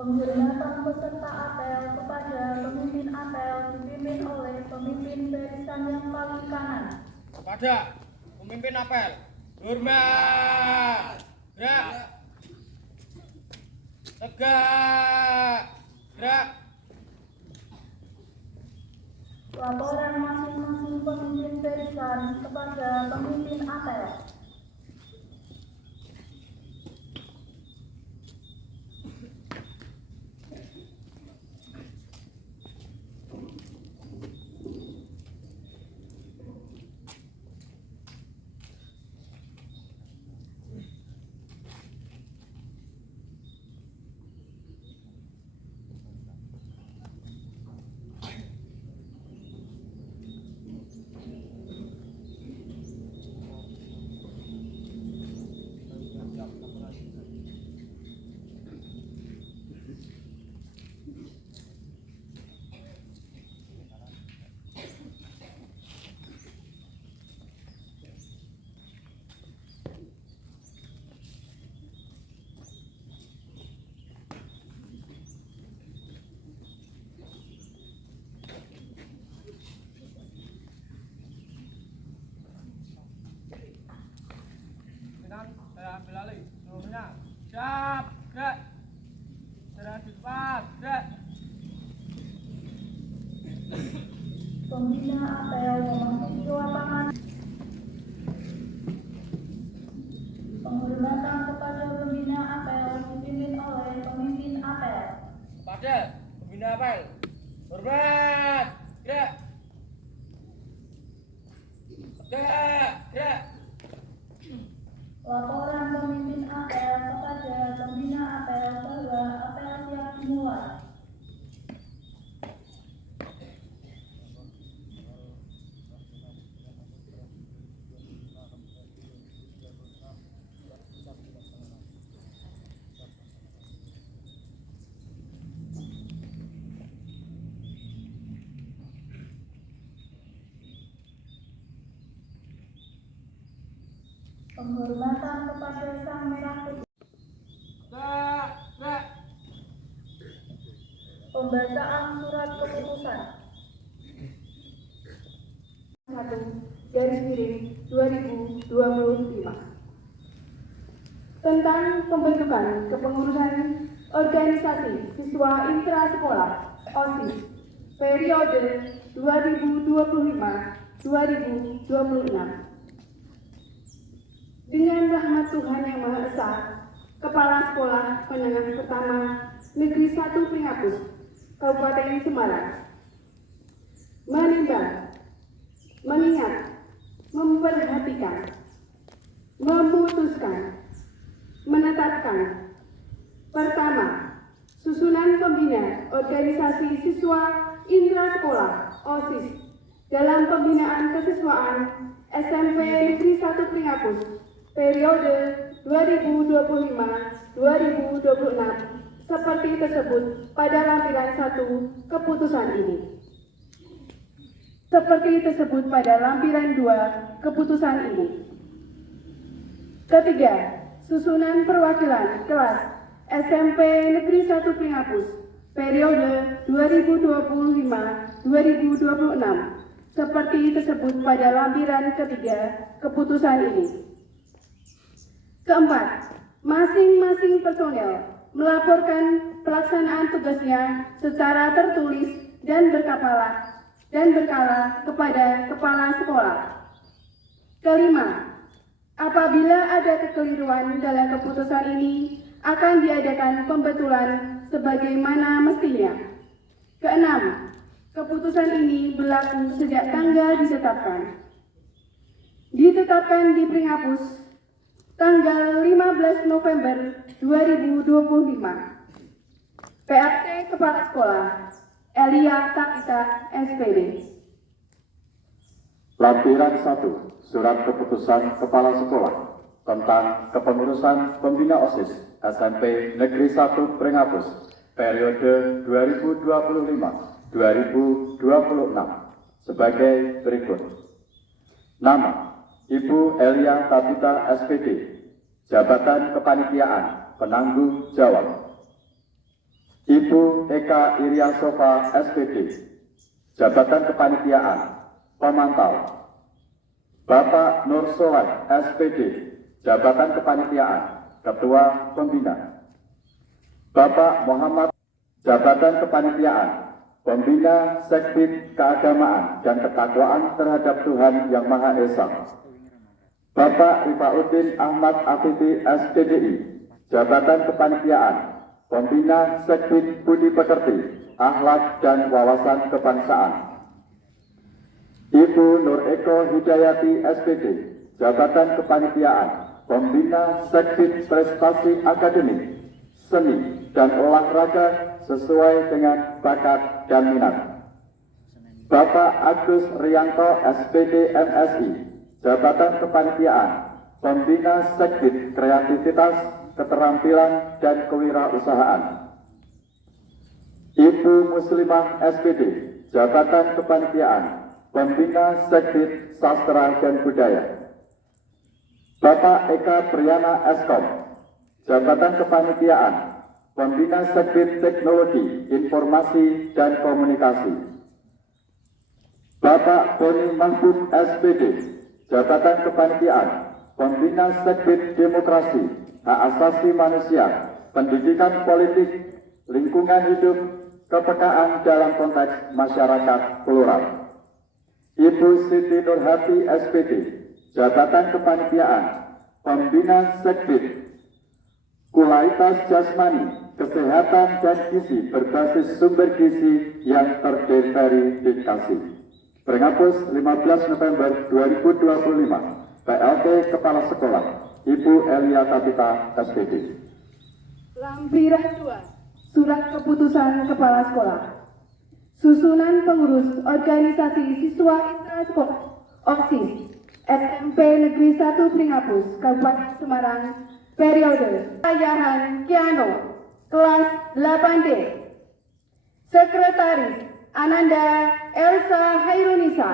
Penghormatan peserta apel kepada pemimpin apel dipimpin oleh pemimpin barisan yang paling kanan. Kepada pemimpin apel, hormat, gerak, tegak, gerak. Laporan masing-masing pemimpin barisan kepada pemimpin apel. Saya ambil alih seluruhnya. Siap, gerak. Serah di depan, gerak. Pembina apel memasuki lapangan. Penghormatan kepada pembina apel dipimpin oleh pemimpin apel. Kepada pembina apel, hormat, gerak. Tegak, gerak. Laporan pemimpin apel kepada pembina apel bahwa apel siap dimulai. Penghormatan kepada Sang Merah Putih. Tegak, gerak. Pembacaan surat keputusan 1/2025 tentang pembentukan kepengurusan organisasi siswa intrasekolah OSIS periode 2025-2026. Dengan rahmat Tuhan Yang Maha Esa, Kepala Sekolah Menengah Pertama Negeri 1 Pringapus, Kabupaten Semarang, menimbang, mengingat, memperhatikan, memutuskan, menetapkan. Pertama, susunan pembina organisasi siswa intrasekolah OSIS dalam pembinaan kesiswaan SMP Negeri 1 Pringapus periode 2025-2026 seperti tersebut pada lampiran 1 keputusan ini. Seperti tersebut pada lampiran 2 keputusan ini. Ketiga, susunan perwakilan kelas SMP Negeri 1 Pringapus periode 2025-2026 seperti tersebut pada lampiran ketiga keputusan ini. Keempat, masing-masing personel melaporkan pelaksanaan tugasnya secara tertulis dan berkala kepada kepala sekolah. Kelima, apabila ada kekeliruan dalam keputusan ini, akan diadakan pembetulan sebagaimana mestinya. Keenam, keputusan ini berlaku sejak tanggal ditetapkan. Ditetapkan di Pringapus tanggal 15 November 2025. PRT Kepala Sekolah Elia Takita SPD. Lampiran 1, Surat Keputusan Kepala Sekolah tentang kepengurusan pembina OSIS SMP Negeri 1 Pringapus periode 2025-2026 sebagai berikut. Nama: Ibu Elia Takita SPD. Jabatan Kepanitiaan Penanggung Jawab. Ibu Eka Iriansova SPD, Jabatan Kepanitiaan, Pemantau. Bapak Nur Solan SPD, Jabatan Kepanitiaan, Ketua Pembina. Bapak Muhammad, Jabatan Kepanitiaan, Pembina Sekbid Keagamaan dan Ketakwaan terhadap Tuhan Yang Maha Esa. Bapak Rifauddin Ahmad Afifi SPDI, Jabatan Kepanitiaan, Pembina Sekbid Budi Pekerti, Akhlak dan Wawasan Kebangsaan. Ibu Nur Eko Hidayati SPD, Jabatan Kepanitiaan, Pembina Sekbid Prestasi Akademik, Seni dan Olahraga sesuai dengan bakat dan minat. Bapak Agus Rianto SPD MSI, Jabatan Kepanitiaan, Pembina Sekbid Kreativitas, Keterampilan dan Kewirausahaan. Ibu Muslimah SPD, Jabatan Kepanitiaan, Pembina Sekbid Sastra dan Budaya. Bapak Eka Priyana Eskom, Jabatan Kepanitiaan, Pembina Sekbid Teknologi, Informasi dan Komunikasi. Bapak Boni Mahbub SPD, Jabatan Kepanitiaan, Pembina Sekbid Demokrasi, Hak Asasi Manusia, Pendidikan Politik, Lingkungan Hidup, Kepekaan dalam konteks masyarakat plural. Ibu Siti Nurhati SPD, Jabatan Kepanitiaan, Pembina Sekbid Kulaitas Jasmani, Kesehatan dan Gizi berbasis sumber gizi yang terverifikasi. Penghapus 15 November 2025, PLT Kepala Sekolah, Ibu Elia Kapita SPD. Lampiran 2, Surat Keputusan Kepala Sekolah. Susunan pengurus organisasi siswa intrasekolah OSIS SMP Negeri 1 Pringhapus, Kabupaten Semarang, periode Ayahan Kiano, kelas 8D. Sekretaris Ananda Elsa Hairunisa,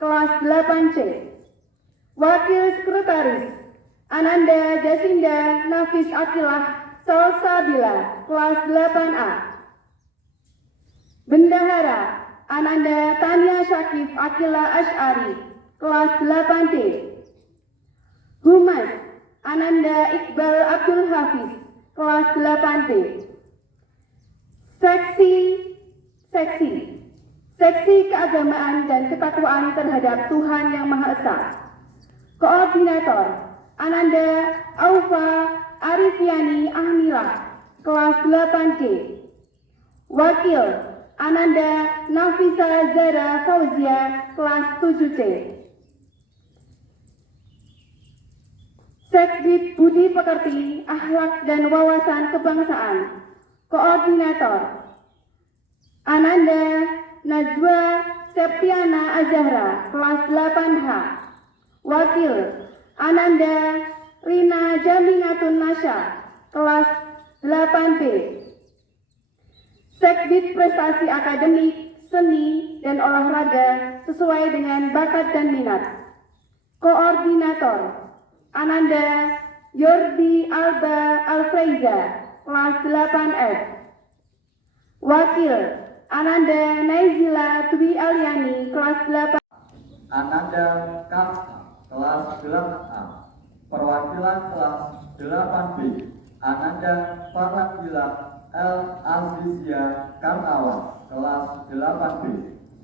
kelas 8C. Wakil Sekretaris Ananda Jasinda Nafis Akilah Salsabila, kelas 8A. Bendahara Ananda Tania Syakif Akila Ash'ari, kelas 8D. Humas Ananda Iqbal Abdul Hafiz, kelas 8B. Seksi Keagamaan dan Ketakwaan terhadap Tuhan Yang Maha Esa. Koordinator Ananda Aufa Arifiani Ahmilah, kelas 8G. Wakil Ananda Nafisa Zara Fauzia, kelas 7C. Sekbid Budi Pekerti, Akhlak dan Wawasan Kebangsaan. Koordinator Ananda Najwa Septiana Azahra, kelas 8H. Wakil Ananda Rina Jaminatun Nasya, kelas 8B. Sekbid Prestasi Akademik, Seni dan Olahraga sesuai dengan bakat dan minat. Koordinator Ananda Yordi Alba Alfreiza, kelas 8F. Wakil Ananda Naizila Dwi Aliani, kelas 8. Ananda Kapsa, kelas 8A. Perwakilan kelas 8B, Ananda Farahila El Azizia Karnawan, kelas 8B.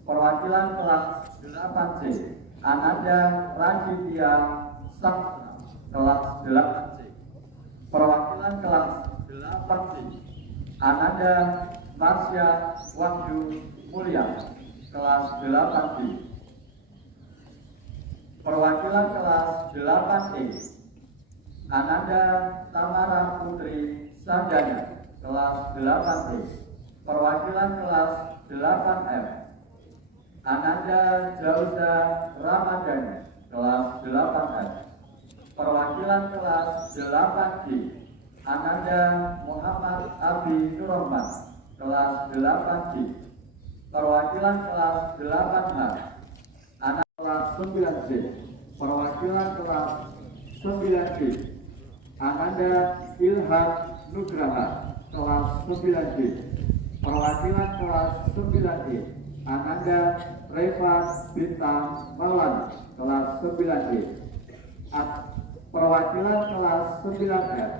Perwakilan kelas 8C, Ananda Raditya Sakti, kelas 8C. Perwakilan kelas 8C, Ananda Marsya Wahyu Mulia, kelas 8B. Perwakilan kelas 8E, Ananda Tamara Putri Sandani, kelas 8E. Perwakilan kelas 8F, Ananda Jauza Ramadhani, kelas 8F. Perwakilan kelas 8G, Ananda Muhammad Abi Nurrahman, kelas 8G. Perwakilan kelas 8H, Ananda kelas 9C. Perwakilan kelas 9B, Ananda Ilham Nugraha, kelas 9B. Perwakilan kelas 9E, Ananda Reva Bintang Maulana, kelas 9B. Perwakilan kelas 9F,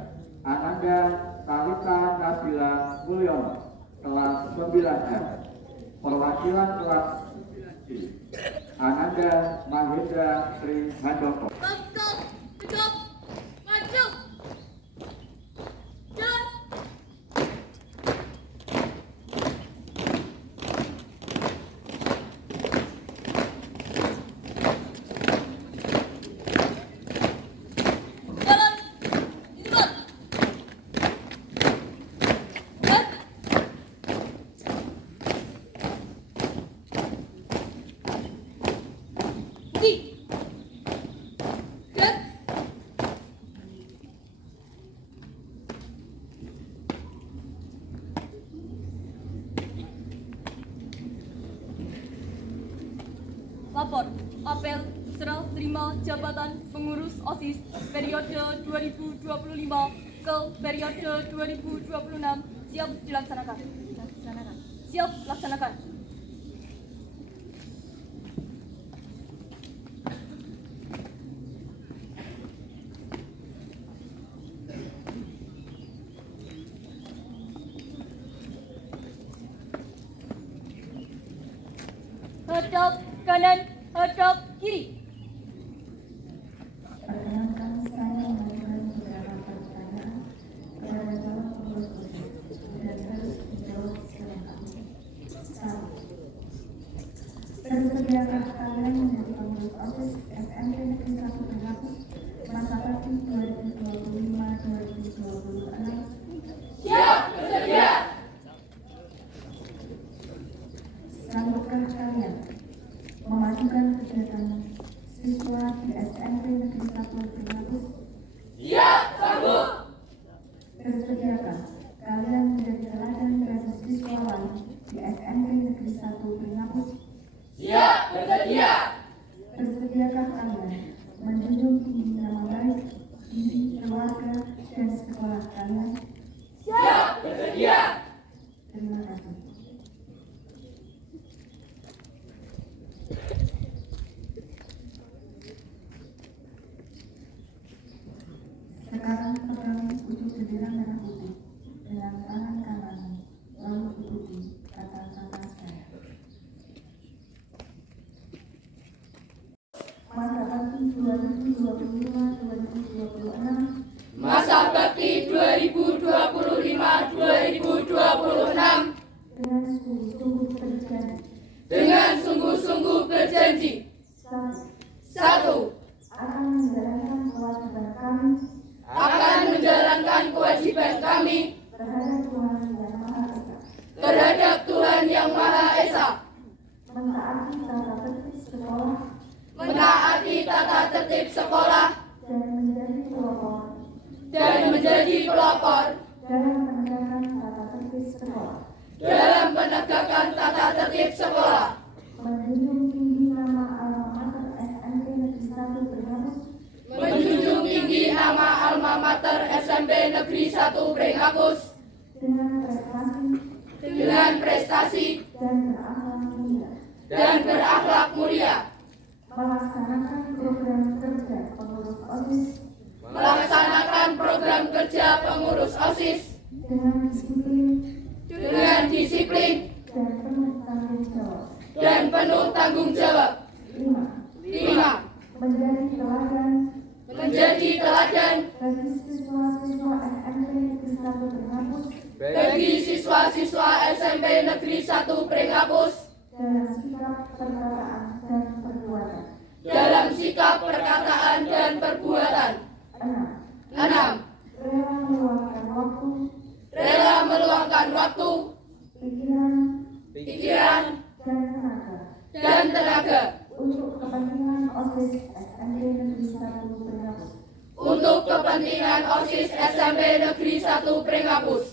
Ananda Talita Nabila Mulyono, kelas 9F. Perwakilan kelas 9G, Ananda Mahendra Sri Handoko. Tegap, maju, dan jalan, cepat, dan pergi, dan lapor apel serah terima jabatan pengurus OSIS periode 2025 ke periode 2026 siap dilaksanakan. Siap laksanakan. Hadap kanan, hadap kiri. Perkenankan saya mengajukan beberapa pertanyaan kepada calon pengurus OSIS dan harus dijawab selengkap. 1. Bersediakah kalian menjadi pengurus OSIS SMP Negeri 1 Bengkulu masa bakti 2025-2026? Siap, bersedia. Sanggupkah kalian memajukan kegiatan siswa di SMP Negeri 1 Bengkulu? Siap, sanggup. Bersediakah kalian menjadi teladan bagi siswa lain di SMP Negeri 1 Bengkulu? Siap, bersedia. Bersediakah kalian menjunjung tinggi nama baik diri, keluarga, dan sekolah kalian? Siap, bersedia. Terima kasih. Sekarang pegang ujung bendera merah putih dengan tangan kanan, lalu ikuti kata-kata saya. Masa bakti 2025-2026. Masa bakti 2025-2026 Dengan sungguh-sungguh berjanji. dengan sungguh-sungguh berjanji. 1. 1. Akan menjalankan kewajiban kami Akan menjalankan kewajiban kami terhadap Tuhan Yang Maha Esa, terhadap Tuhan Yang Maha Esa, mentaati tata tertib sekolah menaati tata tertib sekolah, dan menjadi pelopor dan menjadi pelopor dalam penegakan tata tertib sekolah, dalam penegakan tata tertib sekolah, menjunjung tinggi nama alma mater SMP Negeri 1 Bengkulu menjunjung tinggi nama alma mater SMP Negeri 1 Brengapus dengan prestasi dengan prestasi dan berakhlak mulia, dan berakhlak mulia, melaksanakan program kerja pengurus OSIS melaksanakan program kerja pengurus OSIS dengan disiplin dengan disiplin dan penuh tanggung jawab. dan penuh tanggung jawab. 5. 5. Menjadi teladan Menjadi teladan bagi siswa-siswa SMP Negeri 1 Bengkulu bagi siswa-siswa SMP Negeri 1 Brengapus dalam sikap perkataan dan perbuatan. dalam sikap perkataan dan perbuatan. 6. 6. Rela meluangkan waktu, Rela meluangkan waktu, pikiran, pikiran, dan tenaga dan tenaga untuk kepentingan OSIS SMP Negeri 1 Bengkulu. untuk kepentingan OSIS SMP Negeri 1 Brengapus.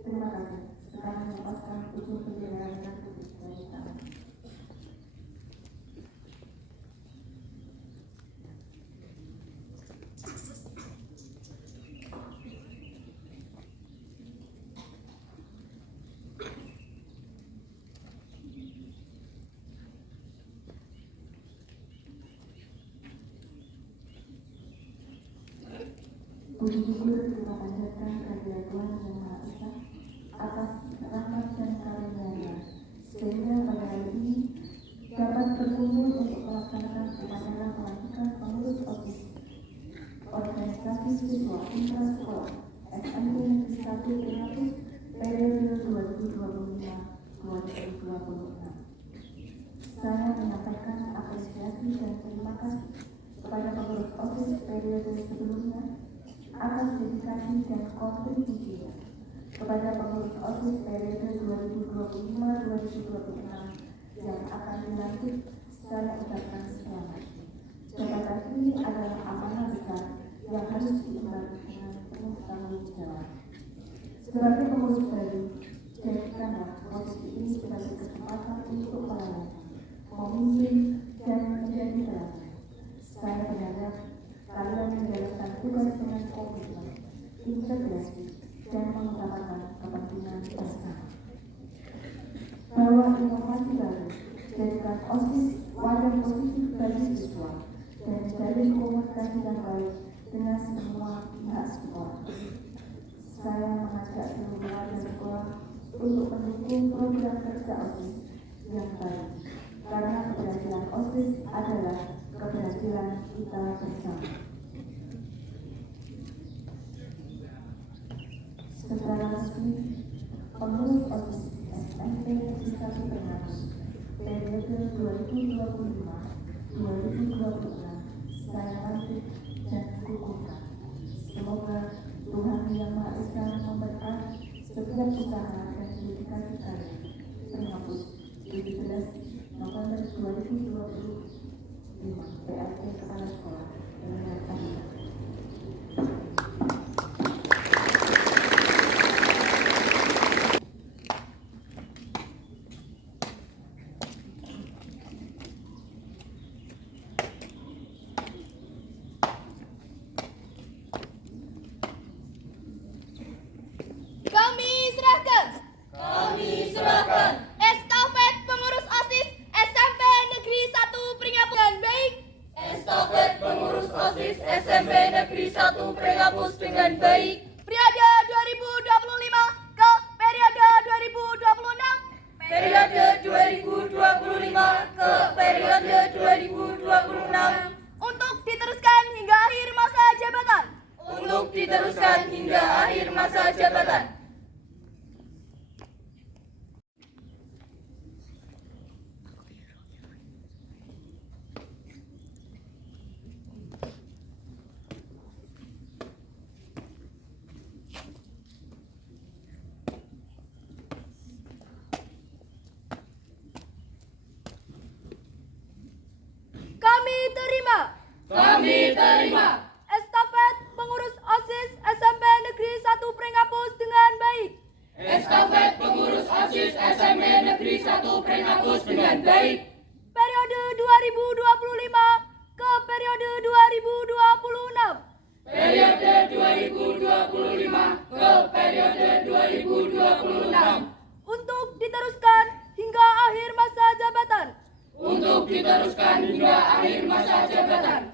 Terima kasih. Sekarang melepaskan ujung bendera merah putih dari tangan. Puji syukur kita panjatkan kehadiran Tuhan Yang Maha Esa atas rahmat dan karunia-Nya, sehingga pada hari ini dapat berkumpul untuk melaksanakan upacara pelantikan pengurus OSIS Organisasi Siswa Intrasekolah SMP Negeri 1 Pringapus periode 2025-2026. Saya menyampaikan apresiasi dan terima kasih kepada pengurus OSIS periode sebelumnya atas dedikasi dan kontribusinya, kepada pengurus OSIS periode 2025-2026 yang akan dilantik. Saya ucapkan selamat. Jabatan ini adalah amanah besar yang harus diemban dengan penuh tanggung jawab. Sebagai pengurus baru, jadikanlah posisi ini sebagai kesempatan untuk melayani, memimpin, dan menjadi teladan. Saya berharap kalian menjalankan tugas dengan komitmen, integrasi, dan mengutamakan kepentingan bersama. Bahwa inovasi baru, jadikan OSIS wadah positif bagi siswa, dan menjalin komunikasi yang baik dengan semua pihak sekolah. Saya mengajak seluruh warga sekolah untuk mendukung program kerja OSIS yang baik, karena keberhasilan OSIS adalah keberhasilan kita bersama. Secara resmi, pengurus OSIS SMP Negeri 1 Pringapus periode 2025-2026 saya lantik dan kukuhkan. Semoga Tuhan Yang Maha Esa memberkati setiap usaha dan dedikasi kalian. Pringapus 17 November 2025 PLT Kepala Sekolah dengan Tanjung. Kami serahkan estafet pengurus OSIS SMP Negeri 1 Pringapus dengan baik. Estafet pengurus OSIS SMP Negeri 1 Pringapus dengan baik. Periode 2025 ke periode 2026. Periode 2025 ke periode 2026. Untuk diteruskan hingga akhir masa jabatan. Untuk diteruskan hingga akhir masa jabatan. Kami terima estafet pengurus OSIS SMP Negeri 1 Pringapus dengan baik. Estafet pengurus OSIS SMP Negeri 1 Pringapus dengan baik. Periode 2025 ke periode 2026. Periode 2025 ke periode 2026. Untuk diteruskan hingga akhir masa jabatan. Untuk diteruskan hingga akhir masa jabatan.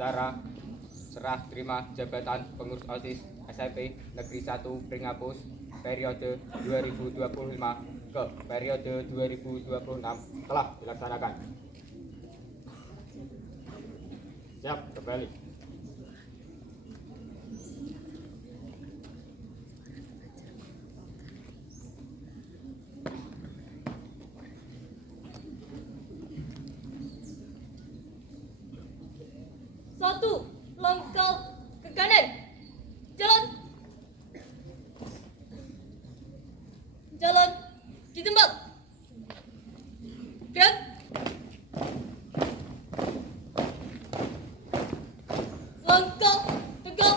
upacara serah terima jabatan pengurus OSIS SMP Negeri 1 Pringapus periode 2025 ke periode 2026 telah dilaksanakan. Siap kembali. Satu, langkah ke kanan. Jalan. Jalan. Ditembak. Gerak. Langkah tegak.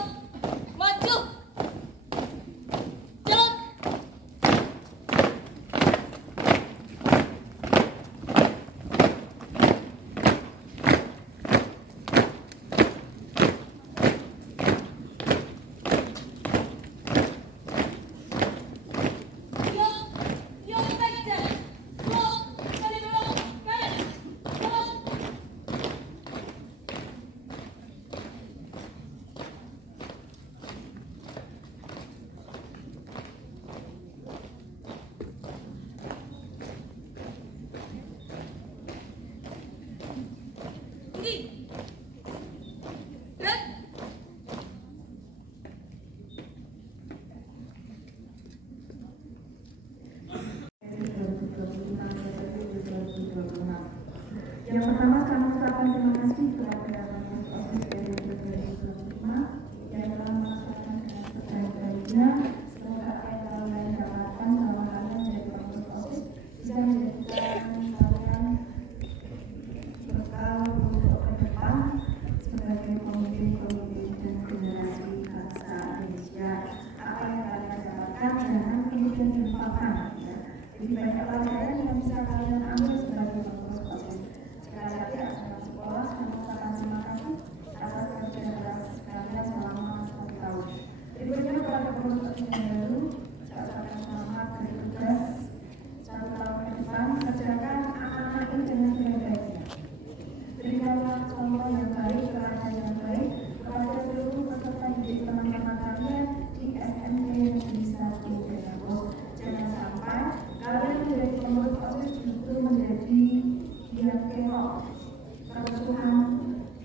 Maju. Jalan. Tinggi. Gerak. Yang pertama kami ucapkan terima kasih kepada pengurus OSIS dari 2025 yang telah melaksanakan dengan sebaik-baiknya. Semoga apa yang kalian dapatkan selama kalian menjadi pengurus OSIS bisa menjadikan kalian bekal untuk ke depan sebagai pemimpin-pemimpin dan generasi bangsa Indonesia. Apa yang kalian dapatkan jangan kemudian dilupakan. Ya. Lebih banyak pelajaran yang bisa kalian ambil sebagai pengurus OSIS. Sekali lagi anak sekolah kami ucapkan terima kasih atas kerja keras kalian selama 1 tahun. Berikutnya para pengurus OSIS yang baru, saya ucapkan selamat bertugas 1 tahun ke depan. Kerjakan amanah ini dengan sebaik-baiknya. Berikanlah contoh yang baik, teladan yang baik kepada seluruh peserta didik teman-teman kalian di SMP Negeri 1 Pringapus. Jangan sampai kalian menjadi pengurus OSIS justru menjadi yang keok, kerusuhan,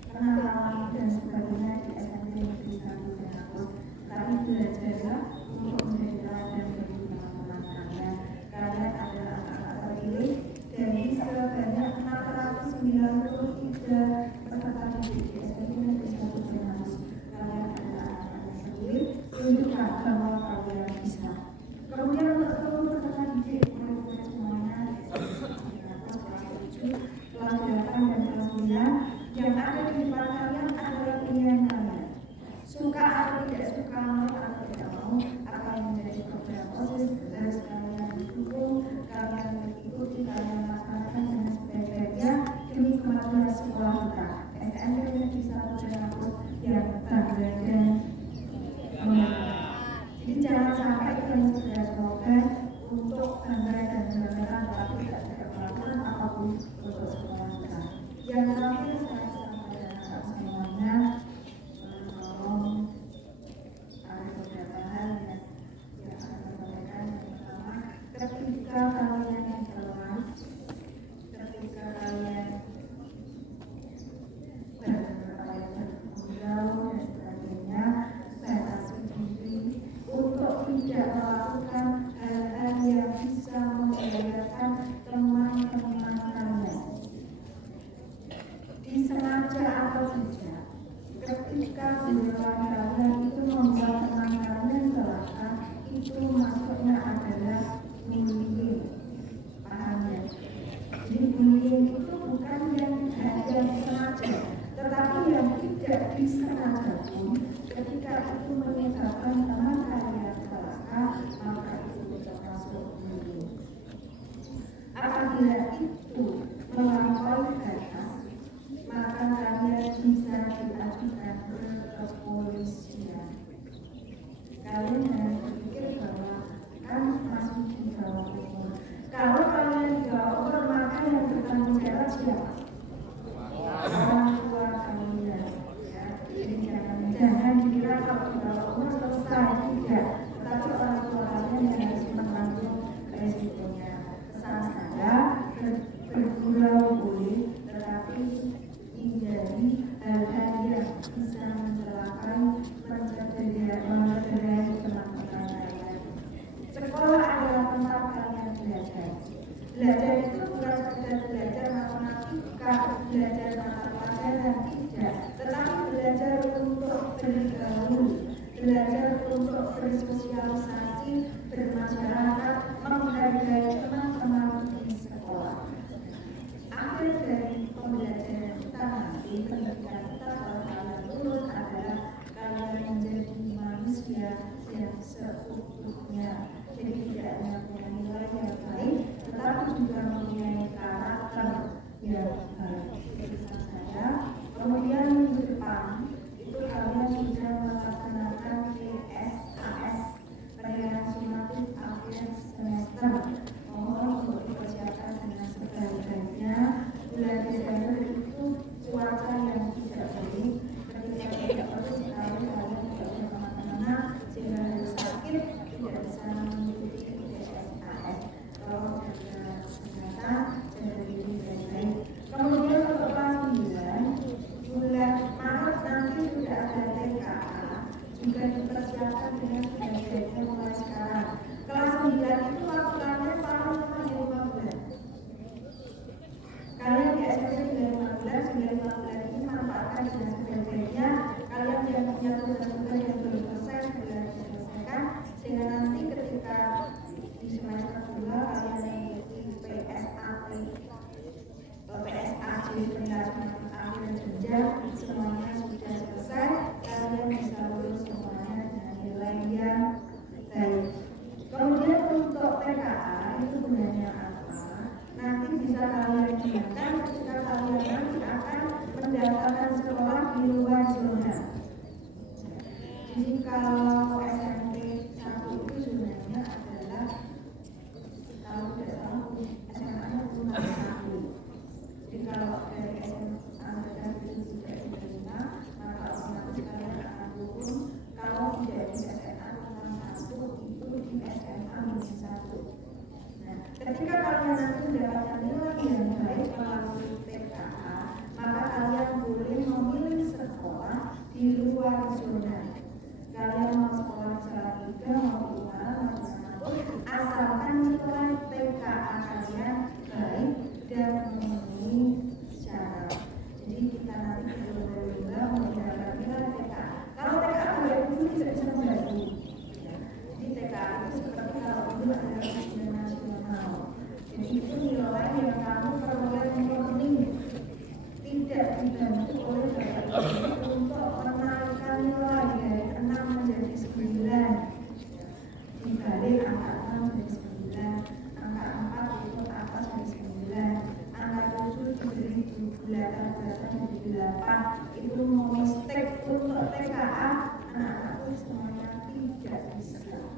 kenalan dan sebagainya di SMP Negeri 1 Pringapus. Tapi belajarlah untuk menjadi teladan bagi teman-teman kalian. Kalian adalah anak-anak terpilih dari sebanyak 693 peserta didik di SMP Negeri 1 Pringapus. Kalian adalah anak-anak terpilih, tunjukkan bahwa kalian bisa. Kemudian untuk seluruh peserta didik, murid-murid semuanya di SMP Pringapus kelas 7, kelas 8 dan kelas 9 yang ada di depan kalian adalah pilihan kalian. Suka atau tidak suka, mau atau tidak mau, apa yang menjadi program OSIS harus kalian dukung, kalian mengikuti, kalian laksanakan dengan sebaik-baiknya demi kemajuan sekolah kita SMP Negeri 1 Pringapus yang bangga dan membanggakan. Jadi jangan sampai kalian segera slogan untuk bangga dan membanggakan tapi tidak melakukan apapun untuk sekolah kita. Yang terakhir saya sampaikan semuanya, tolong ada beberapa hal yang akan sampaikan. Yang pertama, ketika kalian yang kelas, ketika kalian bergaul dan sebagainya, batasi diri untuk tidak melakukan hal-hal yang bisa membahayakan teman-teman kalian. Disengaja atau tidak, ketika senior kalian itu membuat teman kalian celaka, itu maksudnya adalah bullying. Paham ya? Jadi bullying itu bukan yang disengaja, tetapi yang tidak disengaja pun ketika itu menyebabkan teman kalian celaka, maka itu termasuk bullying. Apabila itu melampaui batas, maka kalian bisa diajukan ke kepolisian. Kalian jangan berpikir bahwa kan masih di bawah umur. Kalau kalian di bawah umur, maka yang bertanggung jawab siapa? Orang tua kalian. Ya. Ketika kalian nanti mendapatkan nilai yang baik melalui PKA, maka kalian boleh memilih sekolah di luar zona. Kalian mau sekolah di Salatiga, mau di Utara, mau di manapun, asalkan nilai PKA kalian baik dan memenuhi syarat. Jadi kita nanti berlomba mendapatkan nilai PKA. Kalau PKA baik dulu tidak bisa membagi. Jadi PKA itu seperti kalau dulu adalah ujian nasional. Jadi itu nilai yang kamu peroleh murni, tidak dibantu oleh bapak ibu untuk menaikkan nilai dari 6 menjadi 9. Dibalik angka 6 menjadi 9, angka 4 itu atas dari 9, angka 7 diberi bulatan menjadi 8. Itu monistik untuk TKA anak-anakku semuanya tidak bisa.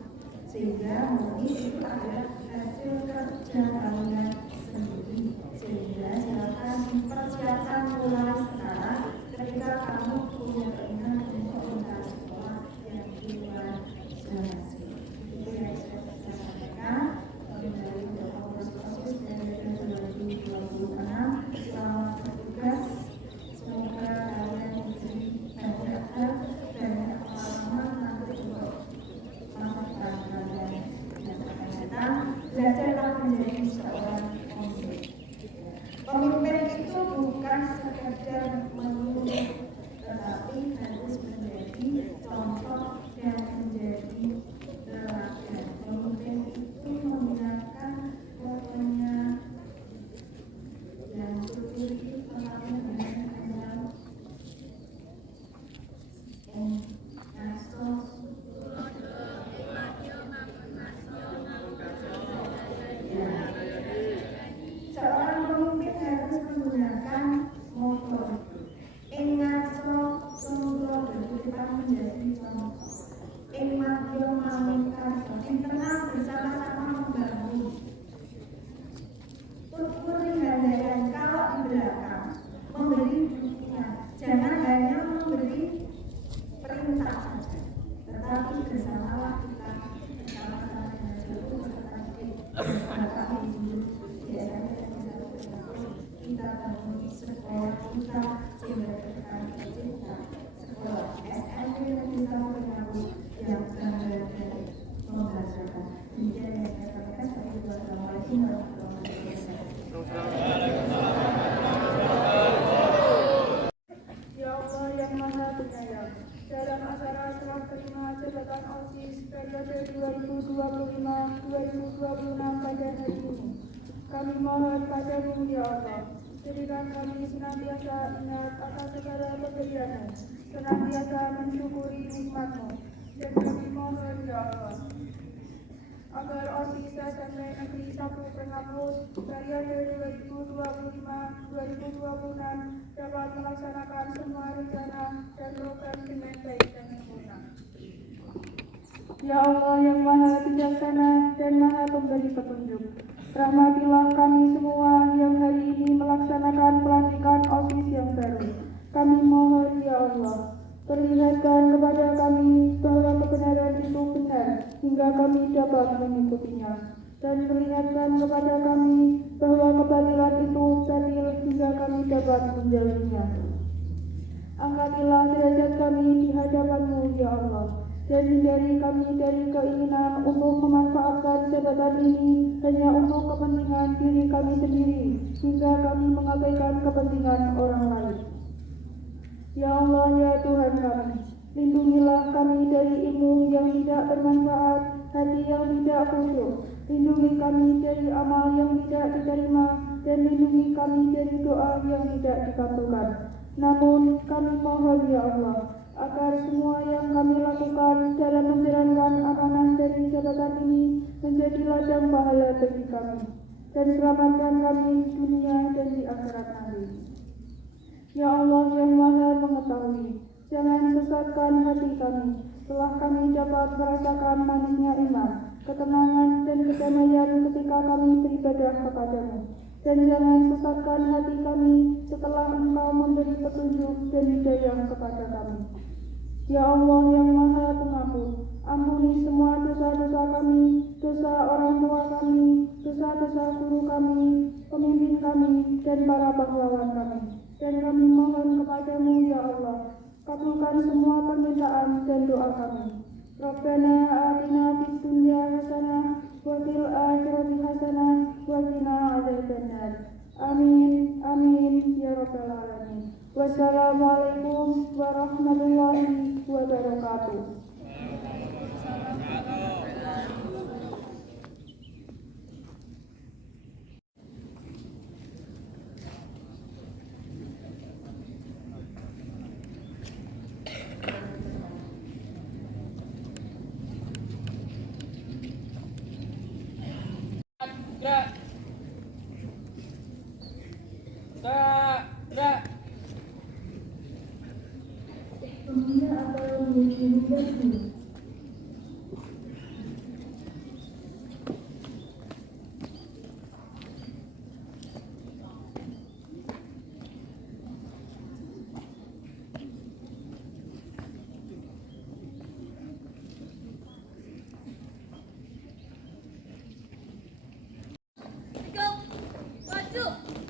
Sehingga monis itu adalah hasil kerja kalian sendiri. Sehingga silakan dipersiapkan mulai sekarang ketika kamu punya keinginan untuk mencari sekolah yang di luar zonasi. Itu yang saya bisa sampaikan dari pengurus OSIS dari 2026. Selamat bertugas. Semoga kalian diberi banyak hal, banyak pengalaman nanti untuk masa depan kalian yang akan datang. Belajarlah menjadi seorang pemimpin. Pemimpin itu bukan sekedar menyuruh, tetapi harus menjadi contoh dan menjadi teladan. Pemimpin itu menggunakan pokoknya yang berdiri tetapi dengan seorang pemimpin harus menggunakan motor. Ingatso sungguh berjuta menjadi contoh. Ingatio mamungkaso. Internal bersama-sama membangun. Tukuri handaian kalau di belakang memberi dukungan. Jangan hanya memberi perintah saja, tetapi bersamalah kita bersama-sama dengan seluruh peserta didik, bapak ibu, biasanya kita bangun sekolah kita sehingga berkali kita sekolah SMP Negeri 1 Pringapus yang bangga dan membanggakan. Demikian yang saya sampaikan. Wassalamualaikum warahmatullahi wabarakatuh. Ya Allah yang Maha Penyayang, dalam acara serah terima jabatan OSIS periode 2025-2026 pada hari ini, kami mohon padamu ya Allah, jadikan kami senantiasa ingat akan segala pemberian-Mu, senantiasa mensyukuri nikmat-Mu, dan kami mohon ya Allah, agar OSIS SMP Negeri 1 Pringapus periode 2025-2026 dapat melaksanakan semua rencana dan program dengan baik dan sempurna. Ya Allah yang Maha Bijaksana dan Maha Pemberi petunjuk, rahmatilah kami semua yang hari ini melaksanakan pelantikan OSIS yang baru. Kami mohon ya Allah, perlihatkan kepada kami bahwa kebenaran itu benar hingga kami dapat mengikutinya, dan perlihatkan kepada kami bahwa kebatilan itu batil hingga kami dapat menjauhinya. Angkatilah derajat kami di hadapan-Mu ya Allah, dan hindari kami dari keinginan untuk memanfaatkan jabatan ini hanya untuk kepentingan diri kami sendiri hingga kami mengabaikan kepentingan orang lain. Ya Allah ya Tuhan kami, lindungilah kami dari ilmu yang tidak bermanfaat, hati yang tidak khusyuk, lindungi kami dari amal yang tidak diterima, dan lindungi kami dari doa yang tidak dikabulkan. Namun kami mohon ya Allah, agar semua yang kami lakukan dalam menjalankan amanah dari jabatan ini menjadi ladang pahala bagi kami, dan selamatkan kami di dunia dan di akhirat nanti. Ya Allah yang Maha Mengetahui, jangan sesatkan hati kami setelah kami dapat merasakan manisnya iman, ketenangan dan kedamaian ketika kami beribadah kepadamu. Dan jangan sesatkan hati kami setelah Engkau memberi petunjuk dan hidayah kepada kami. Ya Allah yang Maha Pengampun, ampuni semua dosa-dosa kami, dosa orang tua kami, dosa-dosa kuasa guru kami, pemimpin kami, dan para pahlawan kami. Dan kami mohon kepadamu, ya Allah, kabulkan semua permintaan dan doa kami. Rabbana atina fid dunya hasanah wa fil akhirati hasanah wa qina adzabannar. Amin, amin, ya rabbal alamin. Wassalamualaikum warahmatullahi wabarakatuh. Gerak. Gerak. Pembina atau menjadi Go, maju.